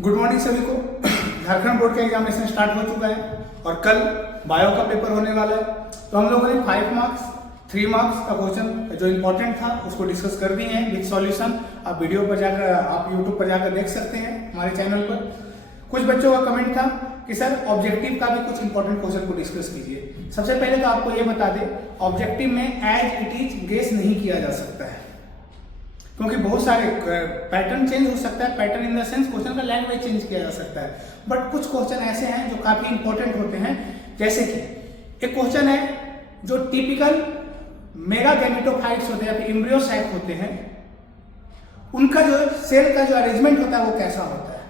Good morning सभी को। Jharkhand board का एग्जामिनेशन स्टार्ट हो चुका है और कल बायो का पेपर होने वाला है। तो हम लोगों ने 5 मार्क्स 3 मार्क्स का क्वेश्चन जो इम्पोर्टेंट था उसको डिस्कस कर दिए हैं विद सॉल्यूशन। आप वीडियो पर जाकर आप यूट्यूब पर जाकर देख सकते हैं हमारे चैनल पर। कुछ बच्चों का कमेंट था कि सर ऑब्जेक्टिव का भी कुछ इंपॉर्टेंट क्वेश्चन को डिस्कस कीजिए। सबसे पहले तो आपको ये बता दें, ऑब्जेक्टिव में एज इट इज गेस नहीं किया जा सकता है, क्योंकि बहुत सारे पैटर्न चेंज हो सकता है। Pattern in the sense question का लैंग्वेज चेंज किया जा सकता है, बट कुछ क्वेश्चन ऐसे हैं जो काफी इंपॉर्टेंट होते हैं। जैसे कि एक क्वेश्चन है जो टिपिकल मेगा गैमेटोफाइट्स होते हैं या फिर एम्ब्रियोसाइट होते हैं, उनका जो सेल का जो अरेंजमेंट होता है वो कैसा होता है,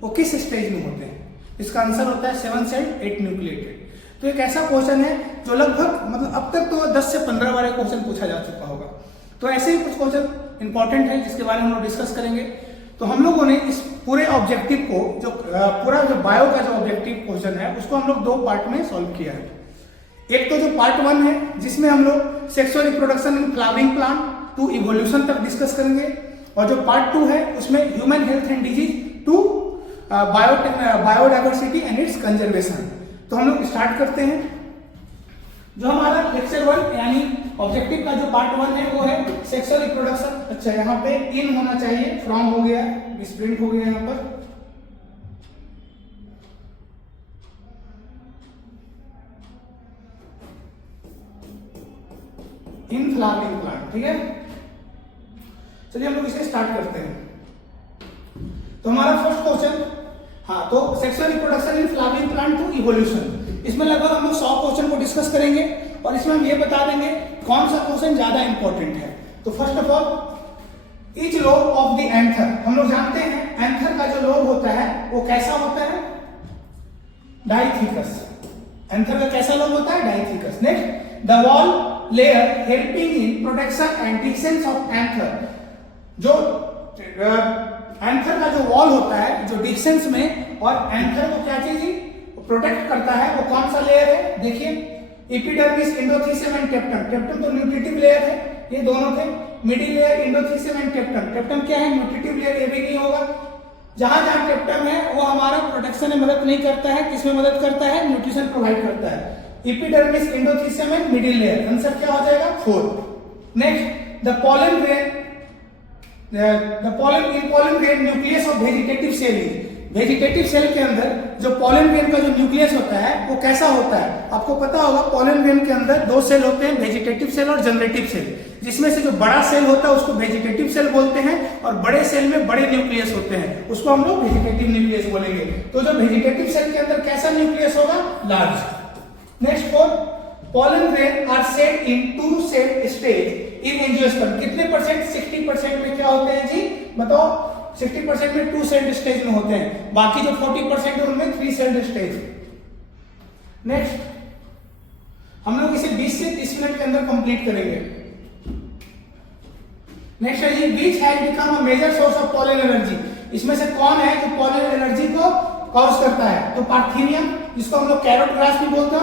वो किस स्टेज में होते हैं। इसका आंसर होता है 7 सेल्ड 8 न्यूक्लिएटेड। तो एक ऐसा क्वेश्चन है जो लगभग मतलब अब तक तो 10 से 15 बार क्वेश्चन पूछा जा चुका होगा। तो ऐसे ही कुछ क्वेश्चन इंपॉर्टेंट है जिसके बारे में हम लोग डिस्कस करेंगे। तो हम लोगों ने इस पूरे ऑब्जेक्टिव को जो पूरा जो बायो का जो ऑब्जेक्टिव क्वेश्चन है उसको हम लोग 2 पार्ट में सॉल्व किया है। एक तो जो पार्ट 1 है जिसमें हम लोग sexual reproduction in flowering plant to evolution तक डिस्कस करेंगे, और जो पार्ट 2 है उसमें human health and disease to biodiversity and its conservation. तो हम लोग स्टार्ट करते हैं। जो हमारा लेक्चर 1 यानी ऑब्जेक्टिव का जो पार्ट 1 है वो है सेक्सुअल रिप्रोडक्शन। अच्छा, यहाँ पे इन होना चाहिए, फ्रॉम हो गया, मिसप्रिंट हो गया यहाँ पर। इन फ्लावरिंग प्लांट, ठीक है। चलिए हम लोग इसे स्टार्ट करते हैं। तो हमारा फर्स्ट क्वेश्चन, हाँ, तो sexual reproduction in flowering plant to evolution. इसमें लगभग हम लोग 100 क्वेश्चन को डिस्कस करेंगे और इसमें हम ये बता देंगे कौन सा क्वेश्चन ज्यादा इंपॉर्टेंट है। तो first of all each lobe of the anther, हम लोग जानते हैं एंथर का जो लोब होता है वो कैसा होता है, डाइथिकस। एंथर का कैसा लोब होता है, dithecous. Next, the wall layer helping in protection and defence of anther. जो एंथर का जो वॉल होता है जो डिसेंस में और एंथर को क्या चीज प्रोटेक्ट करता है वो कौन सा लेयर है, देखिए एपिडर्मिस, एंडोथीसियम एंड टेप्टम। टेप्टम तो न्यूट्रिटिव लेयर है, ये दोनों थे। Middle layer endothecium and टेप्टम। टेप्टम क्या है, न्यूट्रिटिव लेयर, ये भी नहीं होगा। जहां जहां टेप्टम है वो हमारा प्रोटेक्शन में मदद नहीं करता है, किसमें मदद करता है, न्यूट्रिशन प्रोवाइड करता है। Epidermis, endothecium and middle layer, answer क्या हो जाएगा 4। Next, the pollen grain, the pollen grain nucleus of vegetative cell is. Vegetative cell के अंदर जो पोलन ग्रेन का जो न्यूक्लियस होता है वो कैसा होता है, आपको पता होगा। पोलन ग्रेन के अंदर 2 सेल होते हैं, वेजिटेटिव सेल और जनरेटिव सेल, जिसमें से जो बड़ा सेल होता है उसको वेजिटेटिव सेल बोलते हैं और बड़े सेल में बड़े न्यूक्लियस होते हैं, उसको हम लोग वेजिटेटिव न्यूक्लियस बोलेंगे। तो जो वेजिटेटिव सेल के अंदर कैसा न्यूक्लियस होगा, large. Next, 4, pollen grain are shed in 2 cell stage in angiosperm. कितने परसेंट, 60% में क्या होते हैं जी, बताओ। 60% में 2 सेल्ड स्टेज में होते हैं, बाकी जो 40% है उनमें 3 सेल्ड स्टेज। नेक्स्ट, हम लोग इसे 20 से 30 मिनट के अंदर कंप्लीट करेंगे। नेक्स्ट है जी, beech has become a major source of pollen energy. इसमें से कौन है जो पोलन एनर्जी को कॉज करता है, तो पार्थिनियम, जिसको हम लोग कैरोट ग्रास भी बोलते हैं,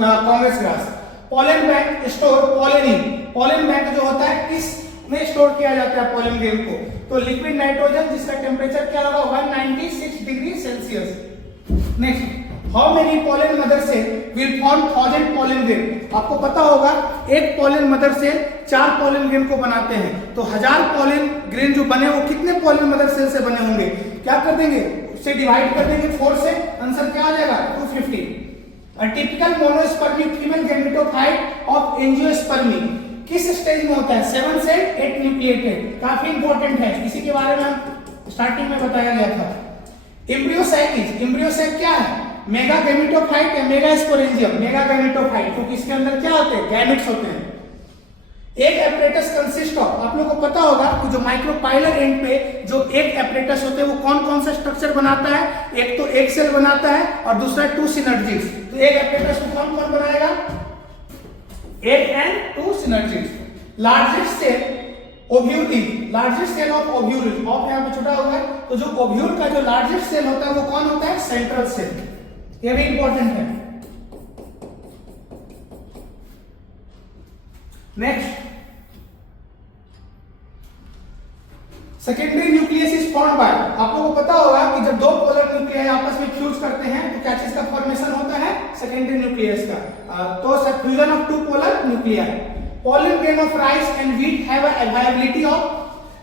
congress grass. Pollen bank store pollen in. Pollen bank जो होता है किस में स्टोर किया जाता है पोलन ग्रेन को, तो लिक्विड नाइट्रोजन, जिसका टेम्परेचर क्या होगा, 196 degree Celsius. Next, how many pollen mother cell will form 1000 pollen grain. आपको पता होगा एक pollen mother cell 4 pollen grain को बनाते हैं, तो 1000 पोलन ग्रेन जो बने वो कितने पोलन मदर सेल से बने होंगे, क्या कर देंगे, उससे डिवाइड कर देंगे 4 से, आंसर क्या आ जाएगा 250। A typical monospermic female gametophyte of angiospermy किस स्टेज में होता है, 7 से 8 न्यूक्लिएटेड। काफी इंपॉर्टेंट है, इसी के बारे में हम स्टार्टिंग में बताया गया था। एम्ब्रियोसाइट, एम्ब्रियोसाइट क्या है, मेगा गैमेटोफाइट या मेगा स्पोरेंजियम। मेगा गैमेटोफाइट क्योंकि इसके अंदर क्या होते हैं, गैमेट्स होते हैं। एक एपरेटस कंसिस्ट ऑफ, आप लोगों को पता होगा कि जो माइक्रोपाइलर एंड पे जो एक एपरेटस होते हैं वो कौन कौन सा स्ट्रक्चर बनाता है, एक तो एक सेल बनाता है और दूसरा 2 सिनर्जीज। तो एक एपरेटस को कौन कौन बनाएगा, 8 and 2 synergies। Largest cell ovule, largest cell of ovule, of यहाँ पे छोटा होगा, तो जो ओव्यूल का जो लार्जेस्ट सेल होता है वो कौन होता है, सेंट्रल सेल। ये भी इंपॉर्टेंट है। Next, secondary nucleus is formed by, आप लोगों को पता होगा कि जब दो पोलर न्यूक्लियाई आपस में फ्यूज करते हैं तो क्या चीज का फॉर्मेशन होता है, सेकेंडरी न्यूक्लियस का। तो fusion of two polar nuclei. Pollen grain of rice and wheat have a viability of,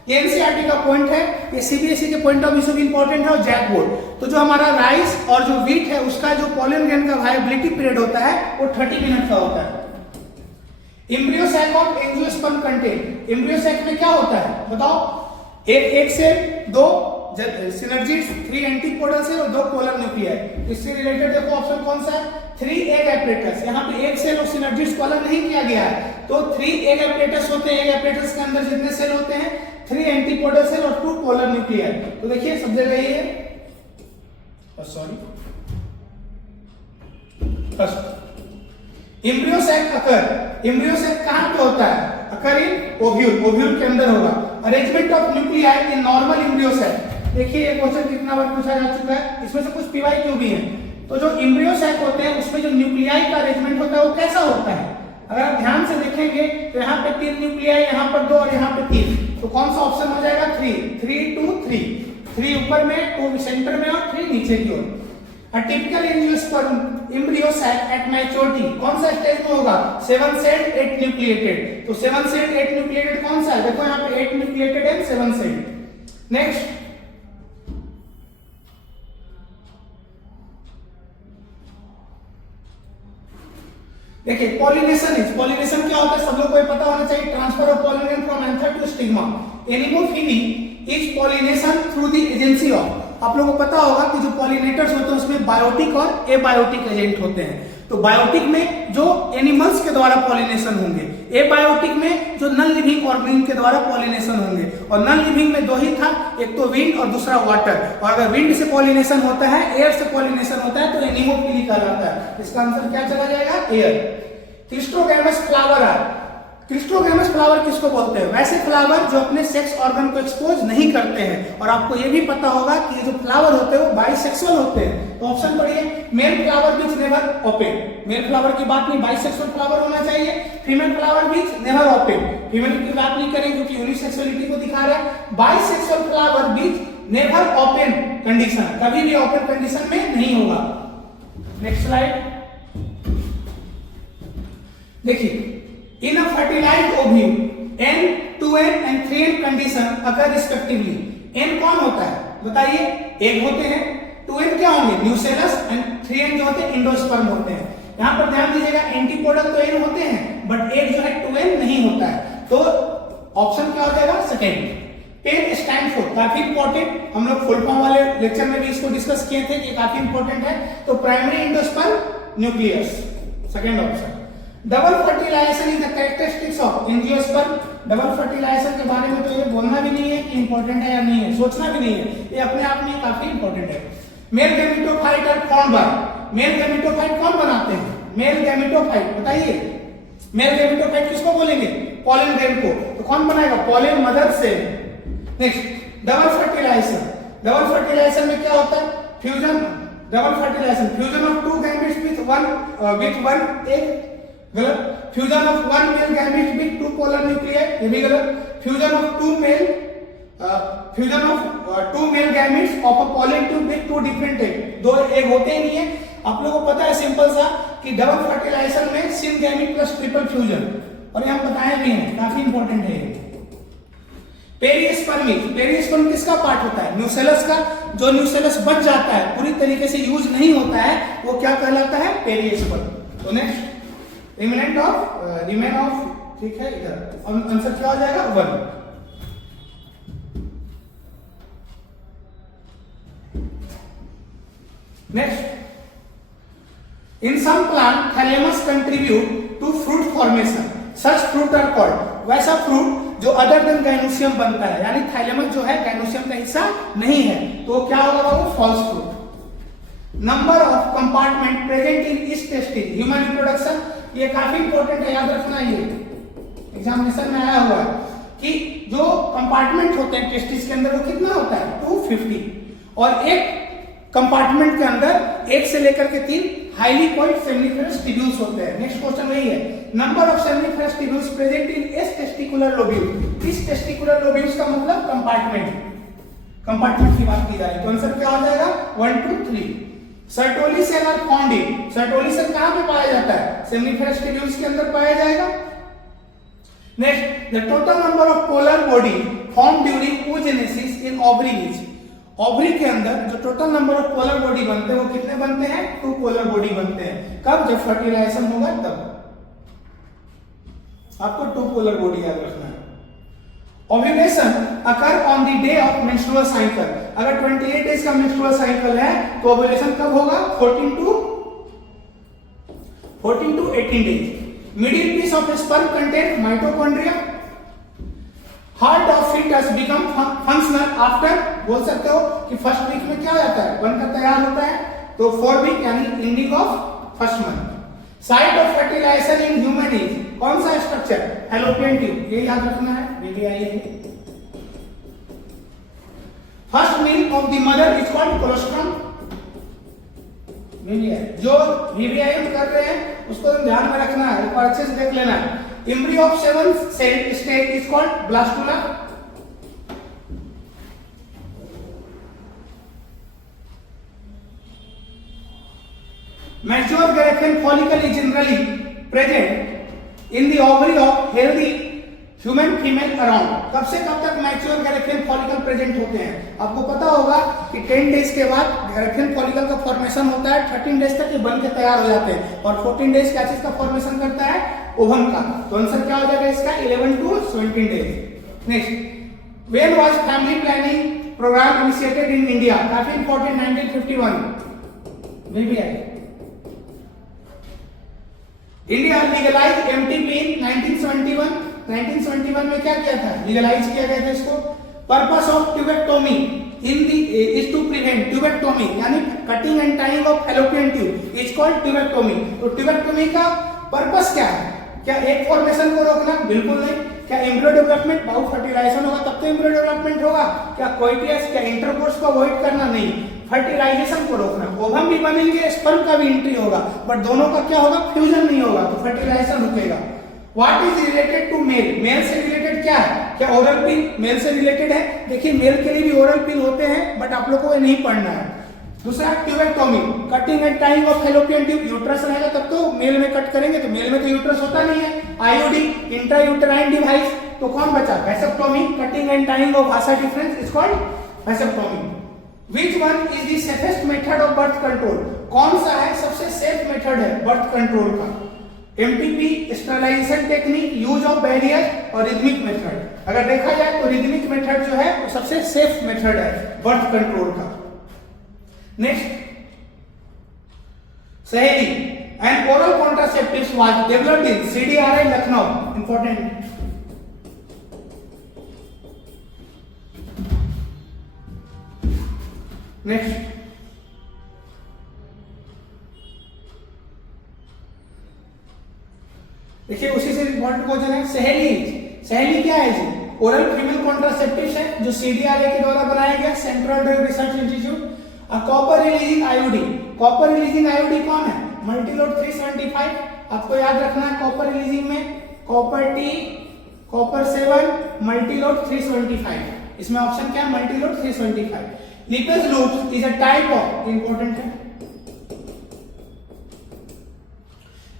ये एनसीईआरटी का पॉइंट है, ये सीबीएसई के पॉइंट ऑफ व्यू से भी इंपॉर्टेंट है और जैक बोर्ड। तो जो हमारा राइस और जो व्हीट है उसका जो पॉलन ग्रेन का वायबिलिटी पीरियड होता है वो 30 मिनट का होता है। Embryo sac of angiosperm contain, embryo sac में क्या होता है बताओ, एक से दो सिनर्जिड्स, 3 एंटीपोडल से और 2 पोलर न्यूक्लियाई। इससे रिलेटेड देखो ऑप्शन कौन सा है, 3 एग एपरेटस। यहाँ पे एक सेल और सिनर्जिड्स को अलग नहीं किया गया है, तो 3 एग एपरेटस होते हैं। एग एपरेटस के अंदर जितने सेल होते हैं 3 एंटीपोडल सेल और 2 पोलर न्यूक्लियाई। तो देखिए सब जगह ये है, सॉरी फर्स्ट एम्ब्रियो सैक अकर, एम्ब्रियो सैक कहां पे होता है, अकर इन ओव्यूल, ओव्यूल के अंदर होगा। Arrangement of nuclei in normal embryo sac, देखिए ये क्वेश्चन कितना बार पूछा जा चुका है, इसमें से कुछ पीवाईक्यू भी है। तो जो एम्ब्रियो सैक होते हैं उसमें जो न्यूक्लियाई का अरेंजमेंट होता है वो कैसा होता है, अगर आप ध्यान से देखेंगे तो यहाँ पे 3 न्यूक्लियाई, यहाँ पर 2 और यहाँ पे 3, तो कौन सा ऑप्शन हो जाएगा 3, 3 2 3, 3 ऊपर में, 2 सेंटर में और 3 नीचे की ओर। A typical angiosperm embryo sac at maturity कौन सा स्टेज में होगा, 7 celled 8 nucleated। तो 7 celled 8 nucleated कौन सा है, देखो यहाँ पे 8 nucleated एंड 7 celled। नेक्स्ट देखिए पॉलिनेशन इज, पॉलिनेशन क्या होता है सब लोग को पता होना चाहिए, transfer of pollination from anther to stigma. Anemophily is pollination through the agency of, आप लोगों को पता होगा कि जो पॉलिनेटर्स होते हैं उसमें बायोटिक और एबायोटिक एजेंट होते हैं। तो बायोटिक में जो एनिमल्स के द्वारा पॉलिनेशन होंगे, एबायोटिक में जो नॉन लिविंग ऑर्गेनिज्म के द्वारा पॉलिनेशन होंगे। और नॉन लिविंग में 2 ही था, एक तो विंड और दूसरा वाटर। और अगर विंड से पॉलिनेशन होता है, एयर से पॉलिनेशन होता है तो एनिमोफिली कहलाता है। इसका आंसर क्या चला जाएगा, एयर। क्रिस्टोगैमस फ्लावर आर, क्रिस्टोगैमस फ्लावर किसको बोलते हैं, वैसे फ्लावर जो अपने सेक्स ऑर्गन को एक्सपोज नहीं करते हैं। और आपको ये भी पता होगा कि जो फ्लावर होते हैं वो बाइसेक्सुअल होते हैं। तो ऑप्शन पढ़िए, मेल फ्लावर बीच नेवर ओपन, मेल फ्लावर की बात नहीं, बाइसेक्सुअल फ्लावर होना चाहिए। फीमेल फ्लावर बीच नेवर ओपन, फीमेल की बात नहीं करें क्योंकि यूनिसेक्सुअलिटी को दिखा रहा है। बाइसेक्सुअल फ्लावर बीच नेवर ओपन कंडीशन, कभी भी ओपन कंडीशन में नहीं होगा। नेक्स्ट स्लाइड देखिए, in a fertilized ovule n 2n and 3n condition occur respectively। n कौन होता है बताइए, एग होते हैं, 2n क्या होंगे न्यूसेलस एंड 3n जो होते हैं एंडोस्पर्म होते हैं। यहां पर ध्यान दीजिएगा एंटीपोडल तो n होते हैं बट एग जो है 2n नहीं होता है। तो ऑप्शन क्या हो जाएगा सेकेंड। पेन स्टैंड फॉर, काफी इंपॉर्टेंट, हम लोग फुल फॉर्म वाले लेक्चर में भी इसको डिस्कस किए थे कि काफी इंपॉर्टेंट है। तो primary endosperm nucleus, second option. Double fertilisation is the characteristics of angiosperm, double fertilisation के बारे में तो ये बोलना भी नहीं है कि इंपॉर्टेंट है या नहीं है, सोचना भी नहीं है, ये अपने आप में काफी इंपॉर्टेंट है। Male gametophyte are formed by, male gametophyte कौन बनाते हैं, मेल गैमेटोफाइट बताइए, मेल गैमेटोफाइट किसको बोलेंगे, पॉलन ग्रेन को। तो कौन बनाएगा, पॉलन मदर से। Next double fertilisation, double fertilisation में क्या होता है, fusion, double fertilisation fusion of 2 gametes with one egg, गलत। Fusion of 1 male gamete with 2 polar nuclei, ये भी गलत। Fusion of 2 male gametes of a pollen tube with 2 different egg, 2 egg होते ही नहीं है। आप लोगों को पता है सिंपल सा कि डबल फर्टिलाइजेशन में सिन गैमेट प्लस ट्रिपल फ्यूजन, और ये हम बताए भी हैं, काफी इंपॉर्टेंट है। पेरिस्पर्मिक, पेरिस्पर्म किसका पार्ट होता है, न्यूसेलस का। जो न्यूसेलस बच जाता है, पूरी तरीके से यूज नहीं होता है, वो क्या कहलाता है, पेरिस्पर्म। तो नेक्स्ट रिमेन ऑफ, ठीक है, इधर आंसर क्या हो जाएगा 1। Next, in some plant thalamus contribute to fruit formation, such fruit are called, वैसा फ्रूट जो अदर देन गैनोसियम बनता है, यानी थैलेमस जो है गैनोसियम का हिस्सा नहीं है, तो क्या होगा वो false fruit. Number of compartment present in each testis, human reproduction, ये काफी इंपॉर्टेंट है, याद रखना, ये एग्जामिनेशन में आया हुआ है कि जो कंपार्टमेंट होते हैं टेस्टिस के अंदर वो कितना होता है 250, और एक कंपार्टमेंट के अंदर 1 से लेकर के 3 हाईली पॉइंट सेमिनिफेरस ट्यूब्यूल्स होते हैं। नेक्स्ट क्वेश्चन वही है, number of seminiferous tubules present in S testicular lobule, इस टेस्टिकुलर लोब्यूल्स का मतलब कंपार्टमेंट। कंपार्टमेंट की बात की जा रही है, तो आंसर क्या हो जाएगा 1 2 3। Sertoli cell are found in, Sertoli cell कहां पे पाया जाता है? सेमिनिफरस ट्यूब्यूल्स के अंदर पाया जाएगा। Next, the total number of polar body form during oogenesis in ovary is, ovary के अंदर जो total number of polar body बनते हैं वो कितने बनते हैं? 2 पोलर बॉडी बनते हैं। कब? जब फर्टिलाइजेशन होगा तब। आपको 2 पोलर बॉडी याद रखना है। Ovulation occur on the day of menstrual cycle, अगर 28 डेज का मेंस्ट्रुअल साइकिल है तो ओव्यूलेशन कब होगा? 14 to 18 days. Middle piece of sperm contain mitochondria. Heart of foetus become functional after, बोल सकते हो कि फर्स्ट वीक में क्या हो जाता है? बनकर तैयार होता है, तो 4 वीक यानी ending of first month. Site of fertilisation in human is, कौन सा स्ट्रक्चर? फैलोपियन ट्यूब, ये याद रखना है, वीवीआई है। First meal of the mother is called colostrum, VVI. जो वीवीआई हम कर रहे हैं उसको ध्यान में रखना है, ऊपर अच्छे से देख लेना है। Embryo of 7 cell stage is called blastula. Mature Graafian follicle is generally present in the ovary of healthy human female around, कब से कब तक मैच्योर गैरेफिन फॉलिकल प्रेजेंट होते हैं? आपको पता होगा कि 10 डेज के बाद गैरेफिन फॉलिकल का फॉर्मेशन होता है, 13 डेज तक ये बन के तैयार हो जाते हैं, और 14 डेज क्या चीज का फॉर्मेशन करता है? ओवम का। तो आंसर क्या हो जाएगा इसका? 11 to 17 days. Next, when was family planning programme initiated in India? काफी इंपॉर्टेंट, 1951 में भी है। इंडिया लीगलाइज एमटीपी इन 1971, 1971 में क्या किया था? लीगलाइज किया गया था इसको। Purpose of tubectomy in the is to prevent, tubectomy यानी cutting and tying of fallopian tube is called tubectomy. तो ट्यूबेक्टोमी का पर्पस क्या है? क्या एक फॉर्मेशन को रोकना? बिल्कुल नहीं। क्या एम्ब्रियो डेवलपमेंट, बहुत फर्टिलाइजेशन होगा तब तो एम्ब्रियो डेवलपमेंट होगा। क्या कोइटियस, क्या इंटरकोर्स को अवॉइड करना? नहीं, फर्टिलाइजेशन को रोकना। ओवम भी बनेंगे, स्पर्म का भी एंट्री होगा, बट दोनों का क्या होगा? फ्यूजन नहीं होगा, तो फर्टिलाइजेशन रुकेगा। What is related to male, male से रिलेटेड क्या है? क्या ओरल पिल मेल से रिलेटेड है? देखिए मेल के लिए भी ओरल पिल होते हैं, बट आप लोगों को नहीं पढ़ना है। दूसरा tubectomy, cutting and tying of fallopian tube, uterus रहेगा तब तो मेल में कट करेंगे, तो मेल में तो यूट्रस होता नहीं है। आईयूडी, इंट्रायूटेराइन डिवाइस, तो कौन बचा? Vasectomy, cutting and tying of Vasa difference is called vasectomy. Which one is the safest method of birth control? कौन सा है सबसे सेफ मेथड है बर्थ कंट्रोल का? MTP, sterilisation technique, use of barrier और रिदमिक मेथड। अगर देखा जाए तो रिदमिक मेथड जो है वो सबसे सेफ मेथड है बर्थ कंट्रोल का। नेक्स्ट, सहेली and oral contraceptives was developed in CDRI Lucknow, important. Next, देखिए उसी से इंपॉर्टेंट क्वेश्चन है सहेली। सहेली क्या है जी? ओरल फीमेल कॉन्ट्रासेप्टिव है जो सीडीआरए के द्वारा बनाया गया, Central Drug Research Institute. Copper releasing IUD, copper releasing IUD कौन है? मल्टीलोड 375, आपको याद रखना है। कॉपर रिलीजिंग में कॉपर टी, कॉपर 7, मल्टीलोड 375, इसमें ऑप्शन क्या है? Multiload 375। Lippes loop is a type of, important है,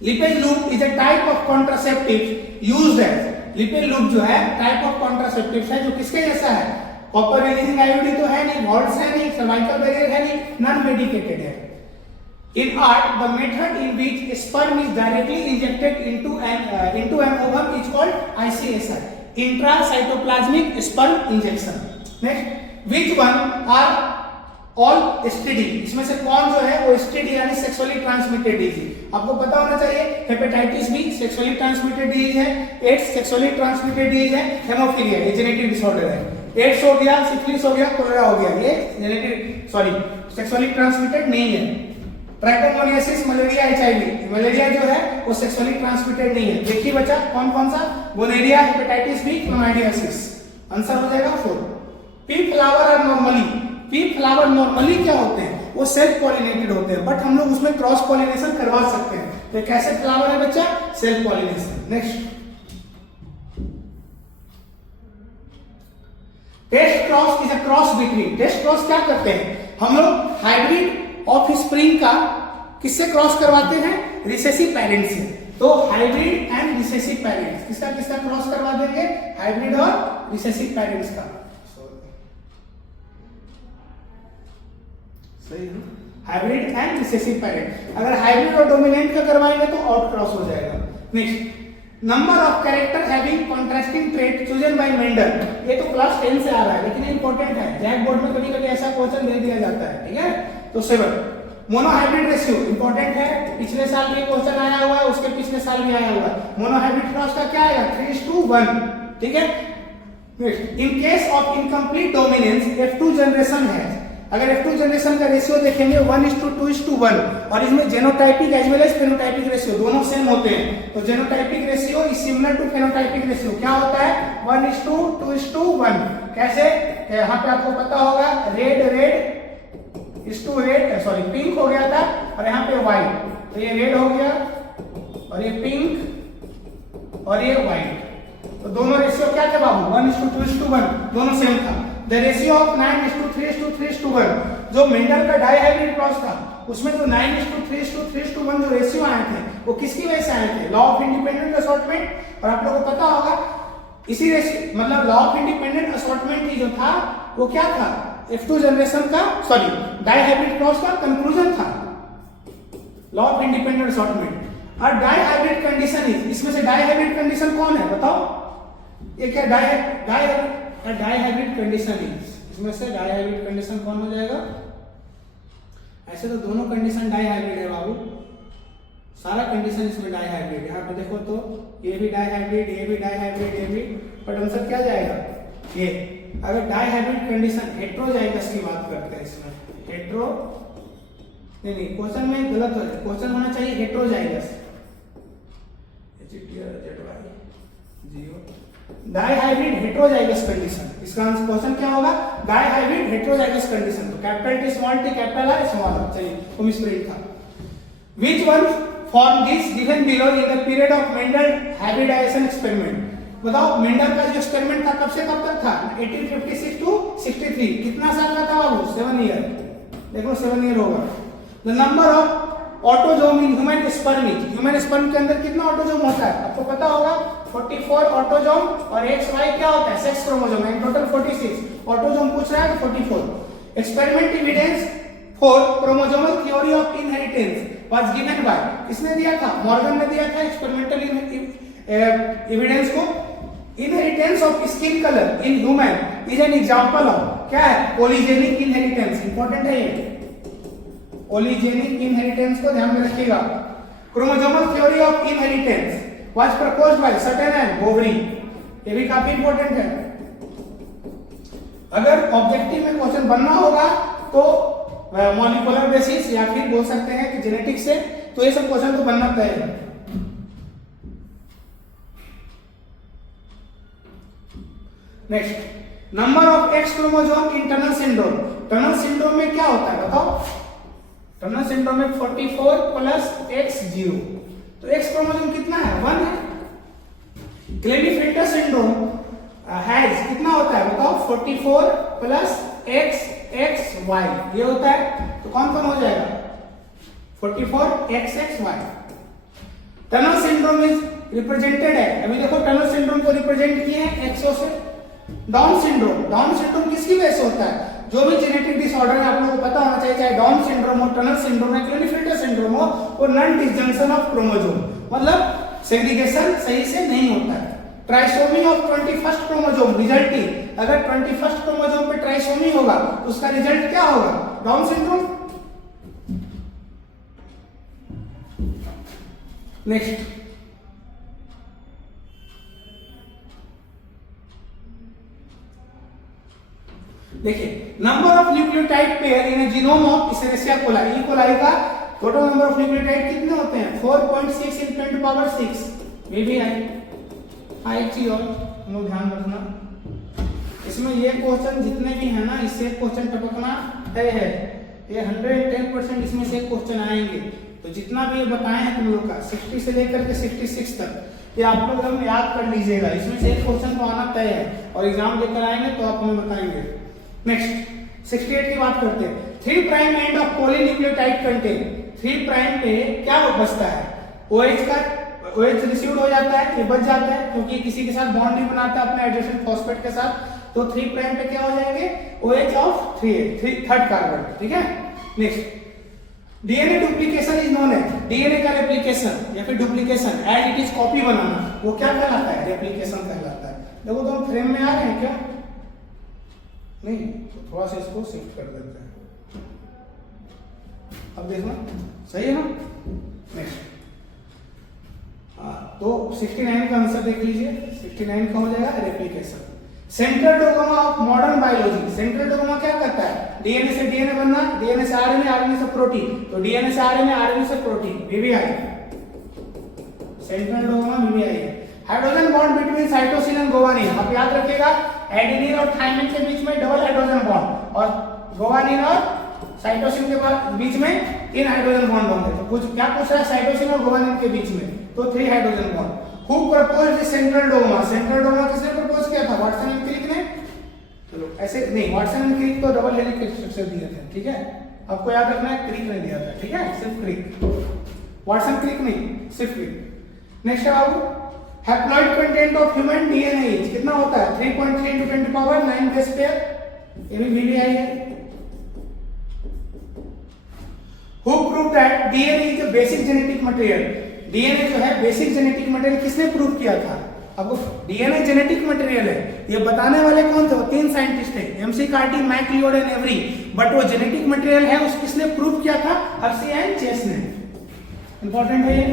Lippes loop is a type of contraceptive used as, Lippes loop जो है टाइप ऑफ कॉन्ट्रासेप्टिव है जो किसके जैसा है? कॉपर रिलीजिंग आईओडी तो है नहीं, वॉल्स है नहीं, सर्वाइकल बैरियर है नहीं, नॉन मेडिकेटेड है। In art, the method in which sperm is directly injected into an ovum is called ICSI, intracytoplasmic sperm injection. Next, which one are all STD? इसमें से कौन जो है वो STD यानी सेक्सुअली ट्रांसमिटेड डिजीज? आपको पता होना चाहिए। Hepatitis B sexually transmitted disease है, एड्स सेक्सुअली ट्रांसमिटेड डिजीज है, हेमोफीलिया ये जेनेटिक डिसऑर्डर है, एड्स हो गया, सिफिलिस हो गया, कोलेरा हो गया, ये जेनेटिक सेक्सुअली ट्रांसमिटेड नहीं है। ट्राइकोमोनियासिस, मलेरिया, एचआईवी, मलेरिया जो है वो सेक्सुअली ट्रांसमिटेड नहीं है। देखिए बच्चा कौन कौन सा? Gonorrhoea, hepatitis B, chlamydiasis. Answer हो जाएगा 4। पी फ्लावर और नॉर्मली, पी फ्लावर नॉर्मली क्या होते हैं? वो सेल्फ पॉलिनेटेड होते हैं, बट हम लोग उसमें क्रॉस पॉलिनेशन करवा सकते हैं। तो कैसे फ्लावर है बच्चा? Self pollination. Next, test cross is a cross between, test cross क्या करते हैं हम लोग, हाइब्रिड ऑफ स्प्रिंग का किससे क्रॉस करवाते हैं, रिसेसिव पेरेंट से। तो हाइब्रिड एंड रिसेसिव पेरेंट्स किसका किसका क्रॉस करवा देंगे, हाइब्रिड और रिसेसिव पेरेंट्स का, सही है, हाइब्रिड एंड रिसेसिव पेरेंट। अगर हाइब्रिड और डोमिनेंट का करवाएंगे तो आउट क्रॉस हो जाएगा। Next, number of character having contrasting trait chosen bye Mendel, ये तो क्लास 10 से आ रहा है लेकिन इंपॉर्टेंट है, जैक बोर्ड में कभी कभी ऐसा क्वेश्चन दे दिया जाता है, ठीक है। तो 7 मोनोहाइब्रिड रेशियो इंपॉर्टेंट है, पिछले साल भी क्वेश्चन आया हुआ है, उसके पिछले साल भी आया हुआ है। मोनोहाइब्रिड क्रॉस का क्या आएगा, 3:1, ठीक है। In case of incomplete dominance F2 generation है, अगर F2 जनरेशन का रेशियो देखेंगे 1:2:1 और इसमें genotypic as well as phenotypic ratio दोनों सेम होते हैं, तो genotypic ratio is similar to phenotypic ratio, क्या होता है 1:2:1। कैसे, यहाँ पे आपको पता होगा रेड इस टू रेड, सॉरी पिंक हो गया था और यहाँ पे व्हाइट, तो ये रेड हो गया और ये पिंक और ये व्हाइट, तो दोनों रेशियो क्या थे बाबू 1:2:1, दोनों सेम था। द रेशियो ऑफ 9:3:3:1, जो मेंडल का डाइहाइब्रिड क्रॉस था उसमें जो 9:3:3:1 जो रेशियो आए थे वो किसकी वजह से आए थे, लॉ ऑफ इंडिपेंडेंट असॉर्टमेंट। और आप लोगों को पता होगा इसी रेशियो मतलब लॉ ऑफ इंडिपेंडेंट असॉर्टमेंट ही जो था वो क्या था, F2 जनरेशन का सॉरी डाइहाइब्रिड क्रॉस का कंक्लूजन था, लॉ ऑफ इंडिपेंडेंट असॉर्टमेंट। और डाइहाइब्रिड कंडीशन इज, इसमें से डाइहाइब्रिड कंडीशन कौन है बताओ, ये क्या डाइहाइब्रिड कंडीशन इज, इसमें से डाइहाइब्रिड कंडीशन कौन हो जाएगा, ऐसे तो दोनों कंडीशन डाइहाइब्रिड है बाबू, सारा कंडीशन इसमें डाइहाइब्रिड। यहाँ पे देखो तो ये भी डाइहाइब्रिड, ये भी डाइहाइब्रिड, ये भी, बट आंसर क्या जाएगा ये। अगर डाइहाइब्रिड कंडीशन हेटेरोजाइगस की बात करते हैं, इसमें हेटेरो नहीं क्वेश्चन में गलत हो जाए, क्वेश्चन होना चाहिए हेटेरोजाइगस, डाइहाइब्रिड हेटेरोजाइगस कंडीशन, इसका आंसर क्वेश्चन क्या होगा, डाइहाइब्रिड हेटेरोजाइगस कंडीशन। तो capital T small t capital R small r, चलिए तुम इस पर था। Which one form this given below in the period of Mendel hybridization experiment, बताओ मेंडल का जो एक्सपेरिमेंट था कब से कब तक था, 1856 to 63, कितना साल का था बाबू, 7 ईयर, देखो 7 ईयर होगा। The number of autosome in human sperm, human sperm के अंदर कितना ऑटोजोम होता है आपको पता होगा, 44 ऑटोजोम और XY क्या होता है, sex chromosome, in total 46, autosome पूछ रहा है 44। Experiment evidence for chromosomal theory of inheritance was given by, किसने दिया था, मॉर्गन ने दिया था एक्सपेरिमेंटल एविडेंस को। Inheritance of skin colour in human is an example of क्या है, पॉलीजेनिक इनहेरिटेंस, इंपॉर्टेंट है ये, पॉलीजेनिक इनहेरिटेंस को ध्यान में रखिएगा। Chromosomal theory of inheritance was proposed by Sutton and Boveri, ये भी काफी इंपॉर्टेंट है। अगर ऑब्जेक्टिव में क्वेश्चन बनना होगा तो मॉलिक्यूलर बेसिस या फिर बोल सकते हैं कि जेनेटिक्स से, तो ये सब क्वेश्चन तो बनना तय है। Next, number of x chromosome in tunnel syndrome, tunnel syndrome में क्या होता है बताओ, टनल सिंड्रोम में 44 प्लस x0, तो एक्स क्रोमोसोम कितना है, 1 है। क्लेनीफेल्टर सिंड्रोम हैज कितना होता है बताओ, 44 प्लस XXY, ये होता है, तो कौन कौन हो जाएगा 44 XXY। Tunnel syndrome is represented है, अभी देखो टनल सिंड्रोम को रिप्रेजेंट किए हैं एक्सो से। डाउन सिंड्रोम, डाउन सिंड्रोम किसकी वजह से होता है, जो भी जेनेटिक डिसऑर्डर है आप लोगों को पता होना चाहिए, चाहे डाउन सिंड्रोम हो, टनल सिंड्रोम है, क्लेनीफेल्टर सिंड्रोम हो, और नॉन डिसजंक्शन ऑफ क्रोमोसोम, मतलब सेग्रीगेशन सही से नहीं होता है। Trisomy of 21st chromosome resulting, अगर 21st क्रोमोसोम पे ट्राइसोमी होगा तो उसका रिजल्ट क्या होगा, डाउन सिंड्रोम। नेक्स्ट, देखिए number of nucleotide pair in genome of Escherichia coli, E coli का टोटल नंबर ऑफ न्यूक्लियोटाइड कितने होते हैं, 4.6 × 10⁻⁶, मे बी आई चीज और लोग ध्यान रखना, इसमें ये क्वेश्चन जितने भी है ना, इससे क्वेश्चन टपकना तय है, ये 110% इसमें से क्वेश्चन आएंगे। तो जितना भी ये बताए हैं तुम लोग का 60 से लेकर के 66 तक, ये आप लोग हम याद कर लीजिएगा, इसमें से एक क्वेश्चन तो आना तय है और एग्जाम लेकर आएंगे तो आप हमें बताएंगे। नेक्स्ट 68 की बात करते हैं। 3 prime end of polynucleotide contain, 3 prime पे क्या बचता है, OH का OH रिसीव्ड हो जाता है, ये बच जाता है क्योंकि किसी के साथ बॉन्ड नहीं बनाता अपने एडिशन फॉस्फेट के साथ, तो 3 प्राइम पे क्या हो जाएंगे OH ऑफ 3 कार्बन, ठीक है। Next DNA duplication is known as, DNA का रेप्लिकेशन या फिर duplication as it is copy बनाना, वो क्या कहलाता है, रेप्लिकेशन कहलाता है। देखो तो हम फ्रेम में आ रहे हैं क्या, नहीं तो थोड़ा सा इसको शिफ्ट कर देते हैं, अब देखना सही है ना। नेक्स्ट तो 69 का आंसर देख लीजिए, 69 का हो जाएगा replication. Central dogma of modern biology, central dogma क्या करता है, डीएनए से डीएनए बनना, डीएनए से आरएनए, आरएनए से प्रोटीन, तो डीएनए से आरएनए, आरएनए से protein, VVI central dogma VVI है। Hydrogen bond between cytosine and guanine, आप याद रखिएगा एडेनिन और थायमिन के बीच में डबल हाइड्रोजन बॉन्ड और गुआनिन और साइटोसिन के बीच में 3 हाइड्रोजन बॉन्ड होंगे, तो कुछ क्या पूछ रहा है, साइटोसिन और गुआनिन के बीच में तो 3 hydrogen bond. Who proposed the central dogma, central dogma किसने प्रपोज किया था, वाटसन एंड क्रिक ने। चलो ऐसे नहीं, वाटसन एंड क्रिक तो डबल हेलिक्स स्ट्रक्चर दिए थे, ठीक है, आपको याद रखना है क्रिक ने दिया था, ठीक है, सिर्फ क्रिक, वाटसन क्रिक नहीं, सिर्फ क्रिक। नेक्स्ट अब haploid content of human DNA कितना होता है, 3.3 into 10 to power 9 base pair, ये भी वीवीआई है। Who proved that DNA is the basic genetic material, DNA जो है बेसिक जेनेटिक मटेरियल, किसने प्रूव किया था, अब डीएनए जेनेटिक मटेरियल है, ये बताने वाले कौन थे, वो 3 साइंटिस्ट थे, McCarty, MacLeod and Avery, but वो जेनेटिक मटेरियल है उस किसने प्रूव किया था, हर्शी एंड चेस ने। इंपॉर्टेंट है ये।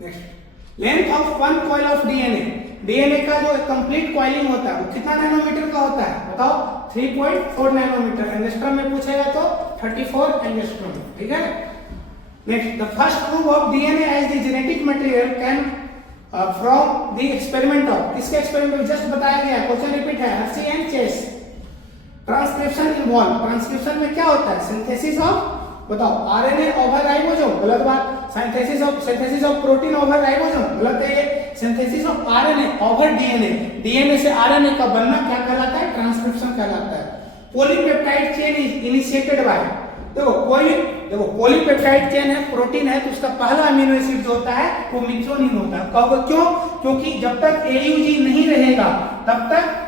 Next length of 1 coil of DNA, DNA का जो कंप्लीट कॉइलिंग होता है वो कितना नैनोमीटर का होता है, बताओ 3.4 नैनोमीटर, एंगस्ट्रॉम में पूछेगा तो 34 एंगस्ट्रॉम, ठीक है। Next the first proof of DNA as the genetic material came from the experiment of, किसके एक्सपेरिमेंट में जस्ट बताया गया, क्वेश्चन रिपीट है, Hershey and Chase. Transcription involve, transcription में क्या होता है, सिंथेसिस ऑफ, बताओ आरएनए ओवर राइबोसोम, गलत बात, synthesis of protein over ribosome, गलत है ये, synthesis of RNA over DNA, DNA से आरएनए का बनना क्या कहलाता है, ट्रांसक्रिप्शन कहलाता है। Polypeptide chain is initiated by, देखो पॉलीपेप्टाइड चेन है, प्रोटीन है, तो उसका पहला अमीनो एसिड जो होता है वो मिथ्योनिन होता है, कहोगे क्यों, क्योंकि जब तक एयूजी नहीं रहेगा तब तक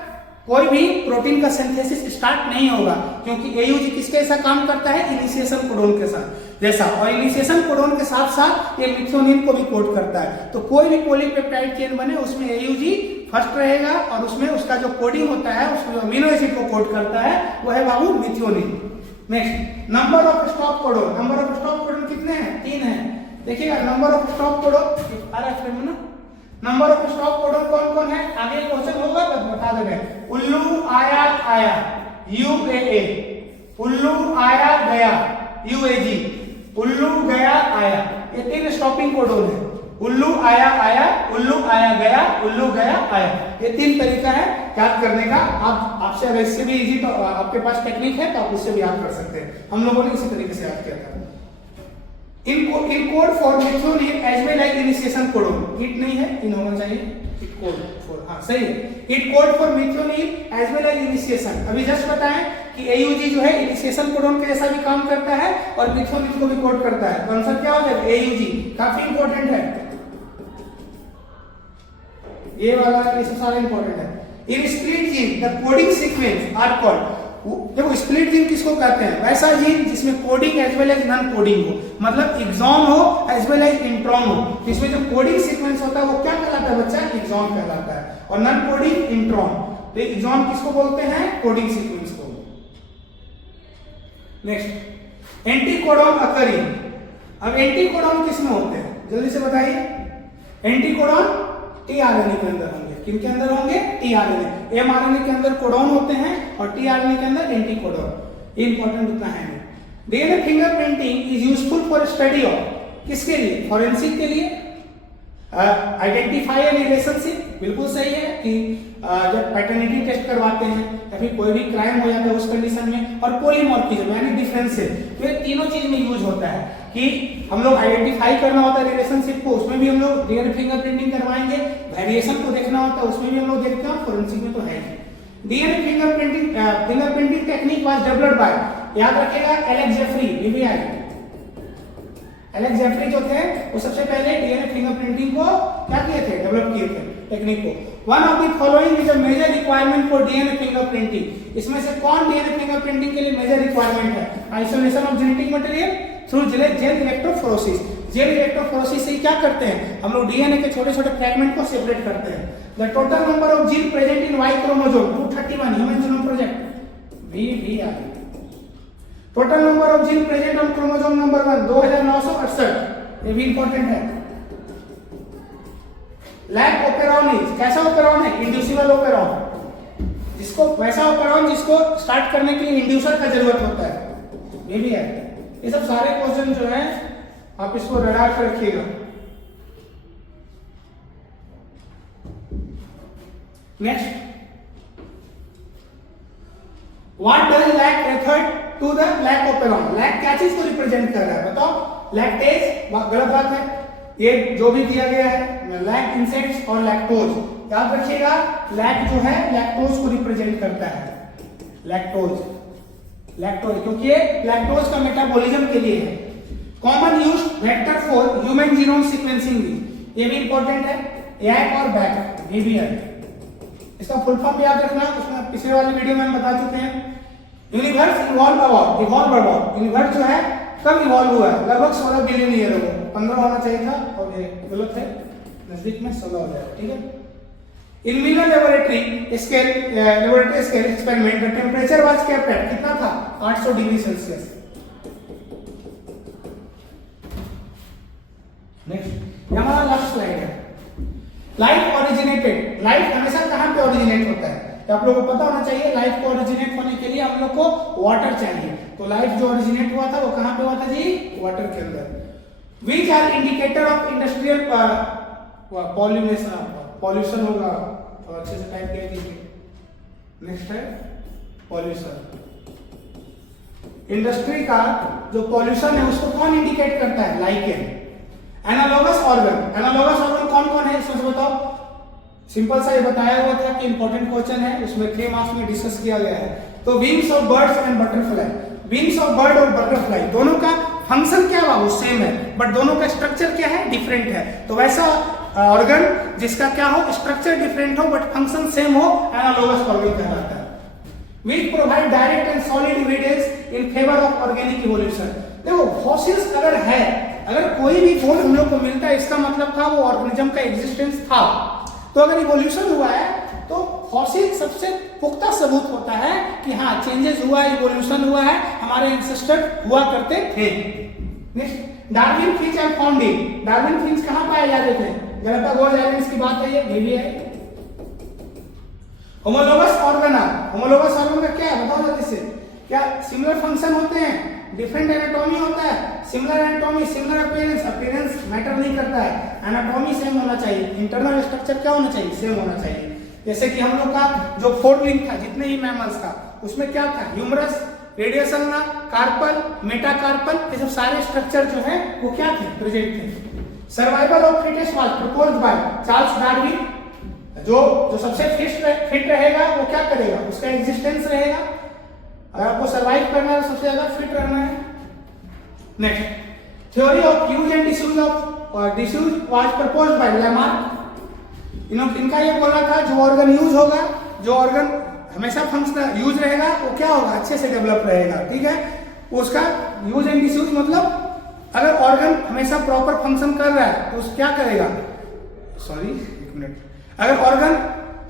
कोई भी प्रोटीन का सिंथेसिस स्टार्ट नहीं होगा, क्योंकि एयूजी किसके ऐसा काम करता है, इनिशिएशन कोडोन के साथ जैसा, और इनिशिएशन कोडोन के साथ साथ ये मिथ्योनिन को भी कोड करता है, तो कोई भी पॉलीपेप्टाइड चेन बने उसमें एयूजी फर्स्ट रहेगा और उसमें उसका जो कोडिंग होता है, उसमें अमीनो एसिड को कोड करता है वो है बाबू methionine. Next number of stop codon, number of stop codon कितने हैं, 3 है, देखिएगा नंबर ऑफ स्टॉप कोडोन आ रहा है फ्रेम में ना, नंबर ऑफ स्टॉप कोडोन कौन कौन है, आगे क्वेश्चन होगा तब बता देंगे। उल्लू आया आया, यूएए, उल्लू आया गया, यूएजी, उल्लू गया आया, ये 3 स्टॉपिंग कोडोन है, उल्लू आया आया, उल्लू आया गया, उल्लू गया आया, ये 3 तरीका है याद करने का। आप आपसे अगर इससे भी इजी तो आपके पास टेक्निक है तो आप उससे भी याद कर सकते हैं, हम लोगों ने इसी तरीके से याद किया था। In code for methionine as well as initiation codon, it नहीं है, इन होना चाहिए, इट कोड फॉर, हाँ सही है, it code for methionine as well as initiation. अभी जस्ट बताएं कि एयूजी जो है इनिशिएशन कोडोन के जैसा भी काम करता है और मिथ्योनिन को भी कोड करता है, कॉन्सेप्ट क्या होता है, एयूजी, काफी इंपॉर्टेंट है ये वाला, ये सब सारा इंपॉर्टेंट है। In split gene the coding sequence are called, देखो स्प्लिट जीन किसको कहते हैं, वैसा जीन जिसमें coding as well as non coding हो, मतलब एक्सॉन हो एज वेल एज इंट्रॉन हो, इसमें जो कोडिंग सीक्वेंस होता है वो क्या कहलाता है बच्चा, एक्सॉन कहलाता है, और नॉन कोडिंग इंट्रॉन, तो एक्सॉन किसको बोलते हैं, कोडिंग सीक्वेंस को। नेक्स्ट एंटीकोडॉन अकरिंग, अब एंटीकोडॉन किसमें होते हैं जल्दी से बताइए, एंटीकोडॉन टीआरएनए के अंदर होंगे, किनके अंदर होंगे, टीआरएनए, एमआरएनए के अंदर कोडॉन होते हैं और टीआरएनए के अंदर एंटीकोडॉन, ये इंपॉर्टेंट उतना है नहीं। DNA fingerprinting is useful for study of, किसके लिए, फॉरेंसिक के लिए, आइडेंटिफाई एन रिलेशनशिप, बिल्कुल सही है कि जब पैटर्निटी टेस्ट करवाते हैं या फिर कोई भी क्राइम हो जाता है उस कंडीशन में, और पॉलीमॉर्फिज्म यानी डिफरेंसेस, तो ये तीनों चीज में यूज होता है कि हम लोग आइडेंटिफाई करना होता है रिलेशनशिप को, उसमें भी हम लोग डीएनए फिंगरप्रिंटिंग करवाएंगे, वेरिएशन को देखना होता है उसमें भी हम लोग देखते हैं, फोरेंसिक में तो है ही। DNA fingerprinting technique was developed by, याद रखिएगा, Alec Jeffreys, VVI. Alec Jeffreys जो थे वो सबसे पहले डीएनए फिंगरप्रिंटिंग को क्या किए थे, डेवलप किए थे टेक्निक को। One of the following is a major requirement for DNA fingerprinting, इसमें से कौन डीएनए फिंगरप्रिंटिंग के लिए मेजर रिक्वायरमेंट है? Isolation of genetic material through gel electrophoresis. Gel electrophoresis से क्या करते हैं हम लोग, डीएनए के छोटे छोटे फ्रैगमेंट को सेपरेट करते हैं। The total number of gene present in Y chromosome 231, human genome project VVI। Total number of gene present on chromosome number 1 2968, ये भी इंपॉर्टेंट है। लैक ओपेरॉन इज, कैसा ओपेरॉन है? इंड्यूसिबल ओपेरॉन, जिसको वैसा ओपेरॉन जिसको स्टार्ट करने के लिए इंड्यूसर का जरूरत होता है, ये भी है। ये सब सारे क्वेश्चन जो है आप इसको रडार कर रखिएगा। Next, what does lac refer to the lac operon? Lac क्या चीज को रिप्रेजेंट कर रहा है बताओ? लैक्टेज, गलत बात है, ये जो भी दिया गया है लैक इंसेक्ट्स और लैक्टोज, याद रखिएगा, लैक जो है लैक्टोज को रिप्रेजेंट करता है, लैक्टोज क्योंकि ये लैक्टोज का मेटाबॉलिज्म के लिए है। Common use vector for human genome sequencing, ये भी इंपॉर्टेंट है, एएक और बैक, ये भी है। इसका फुल फॉर्म याद रखना, उसमें पिछले वाले वीडियो में हम बता चुके हैं। यूनिवर्स इवॉल्व अबाउट, यूनिवर्स जो है कब इवॉल्व हुआ है? लगभग 16 बिलियन ईयर हो, 15 होना चाहिए था और ये गलत है, नजदीक में 16 हो जाएगा, ठीक है। In Miller laboratory scale experiment the temperature was kept at, कितना था? 800 डिग्री सेल्सियस। नेक्स्ट, ये हमारा लास्ट स्लाइड है। लाइफ ओरिजिनेटेड, लाइफ हमेशा कहां पे ओरिजिनेट होता है? तो आप लोगों को पता होना चाहिए, लाइफ को ओरिजिनेट होने के लिए हम लोग को वाटर चाहिए। तो लाइफ जो ओरिजिनेट हुआ था वो कहां पे हुआ था जी? वाटर के अंदर। Which are indicator of industrial pollution होगा, तो अच्छे से टाइप कर दीजिए। नेक्स्ट है पॉल्यूशन। इंडस्ट्री का जो पॉल्यूशन है उसको कौन इंडिकेट करता है? लाइकेन। एनालॉगस ऑर्गन कौन कौन है इसमें से बताओ? सिंपल सा ये बताया हुआ था कि इंपॉर्टेंट क्वेश्चन है, उसमें 3 मार्क्स में डिस्कस किया गया है। तो wings of birds and butterfly, wings of bird और बटरफ्लाई दोनों का फंक्शन क्या है? वो सेम है, बट दोनों का स्ट्रक्चर क्या है? डिफरेंट है। तो वैसा ऑर्गन जिसका क्या हो, स्ट्रक्चर डिफरेंट हो बट फंक्शन सेम हो, एनालॉगस ऑर्गन कहलाता है। which provide direct and solid evidence in favor of organic evolution। देखो फॉसिल्स अगर है, अगर कोई भी बोन हम लोग को मिलता है इसका मतलब था वो ऑर्गेनिज्म का एग्जिस्टेंस था। तो अगर इवोल्यूशन हुआ है तो फॉसिल सबसे पुख्ता सबूत होता है कि हाँ चेंजेस हुआ है, इवोल्यूशन हुआ है, हमारे एंसेस्टर हुआ करते थे। Next, Darwin Finch and found in, Darwin Finch कहाँ पाए जाते थे? गैलापागोस आइलैंड्स की बात है, ये भी है। होमोलोगस ऑर्गन, होमोलोगस ऑर्गन का क्या है बताओ जल्दी से? क्या सिमिलर फंक्शन होते हैं, डिफरेंट एनाटॉमी होता है, similar anatomy, similar appearance, appearance matter नहीं करता है, एनाटॉमी सेम होना चाहिए, इंटरनल स्ट्रक्चर क्या होना चाहिए? सेम होना चाहिए। जैसे कि हम लोग का जो फोर्थ लिंक था जितने ही मैमल्स का, उसमें क्या था? ह्यूमरस, रेडियसल्ना, कार्पल, मेटाकार्पल, ये सब सारे स्ट्रक्चर जो है वो क्या थे? प्रेजेंट थे। Survival of fittest was proposed by Charles Darwin. जो सबसे फिट रहेगा वो क्या करेगा? उसका एग्जिस्टेंस रहेगा। अगर आपको सरवाइव करना है सबसे ज्यादा फिट रहना है। Next, theory of use and disuse of disuse was proposed bye Lamarck. इनका ये बोलना था जो ऑर्गन यूज होगा, जो ऑर्गन हमेशा फंक्शनल यूज रहेगा वो क्या होगा? अच्छे से डेवलप रहेगा, ठीक है। उसका यूज एंड डिसयूज मतलब अगर ऑर्गन हमेशा प्रॉपर फंक्शन कर रहा है तो क्या करेगा? सॉरी एक मिनट, अगर ऑर्गन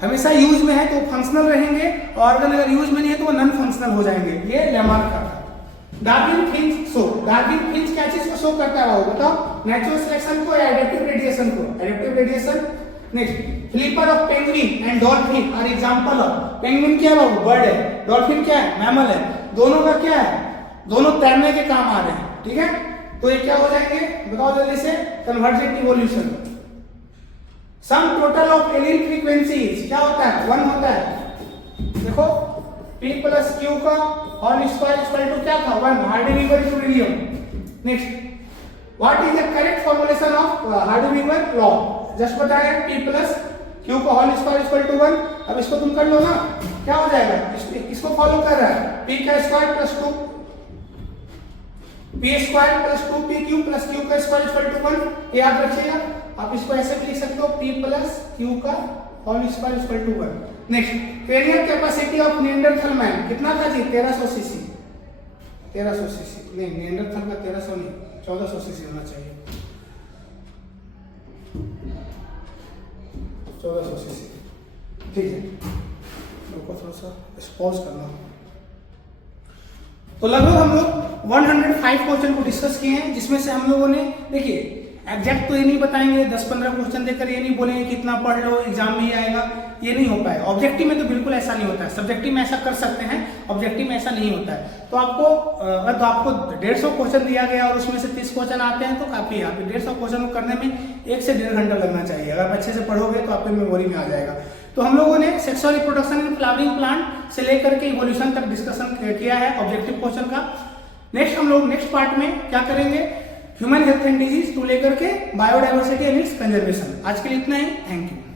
हमेशा यूज में है तो फंक्शनल रहेंगे, ऑर्गन अगर यूज में नहीं है तो वो नॉन फंक्शनल हो जाएंगे। ये लेमार्क का था। Darwin Finch show, Darwin Finch क्या चीज को शो करता है वो बताओ? नेचुरल सिलेक्शन को या एडेप्टिव रेडिएशन को? Adaptive radiation. Next, flipper of penguin and dolphin are example of. Penguin क्या है? बर्ड है। डॉल्फिन क्या है? मैमल है। दोनों का क्या है? दोनों तैरने के काम आ रहे हैं, ठीक है। तो ये क्या हो जाएंगे बताओ जल्दी से? Convergent evolution. Sum total of allele frequencies क्या होता है 1 होता है। देखो P प्लस Q का होल स्क्वायर इक्वल टू क्या था 1 Hardy-Weaver next what is the correct formulation of Hardy-Weaver law just बताया P प्लस Q का होल स्क्वायर इक्वल टू 1। अब इसको तुम कर लो ना क्या हो जाएगा इसको फॉलो कर रहा है P का square plus 2 P square plus 2PQ plus Q का स्क्वायर इक्वल टू 1 याद रखिएगा। आप इसको ऐसे भी लिख सकते हो P प्लस Q का whole square equal to 1। Next carrier capacity of Neanderthal man कितना था जी 1300 सीसी 1300 सीसी नहीं निएंडरथल का 1300 नहीं 1400 सीसी होना चाहिए 1400 सीसी ठीक है। रुको थोड़ा सा पॉज करना। तो लगभग हम लोग 105 क्वेश्चन को डिस्कस किए हैं जिसमें से हम लोगों ने देखिए एग्जैक्ट तो ये नहीं बताएंगे 10-15 क्वेश्चन देकर ये नहीं बोलेंगे कि इतना पढ़ लो एग्जाम में ही आएगा ये नहीं हो पाएगा। ऑब्जेक्टिव में तो बिल्कुल ऐसा नहीं होता है। सब्जेक्टिव में ऐसा कर सकते हैं ऑब्जेक्टिव में ऐसा नहीं होता है। तो आपको अगर तो आपको 150 क्वेश्चन दिया गया और उसमें से 30 क्वेश्चन आते हैं तो काफी है। आप 150 क्वेश्चन को करने में 1 से 1.5 घंटा लगना चाहिए। अगर आप अच्छे से पढ़ोगे तो आपके मेमोरी में आ जाएगा। तो हम लोगों ने sexual reproduction in flowering plant से लेकर के इवोल्यूशन तक डिस्कशन किया है ऑब्जेक्टिव क्वेश्चन का। नेक्स्ट हम लोग नेक्स्ट पार्ट में क्या करेंगे human health and disease to लेकर के बायोडाइवर्सिटी एंड इट्स कंजर्वेशन। आज के लिए इतना ही। Thank you.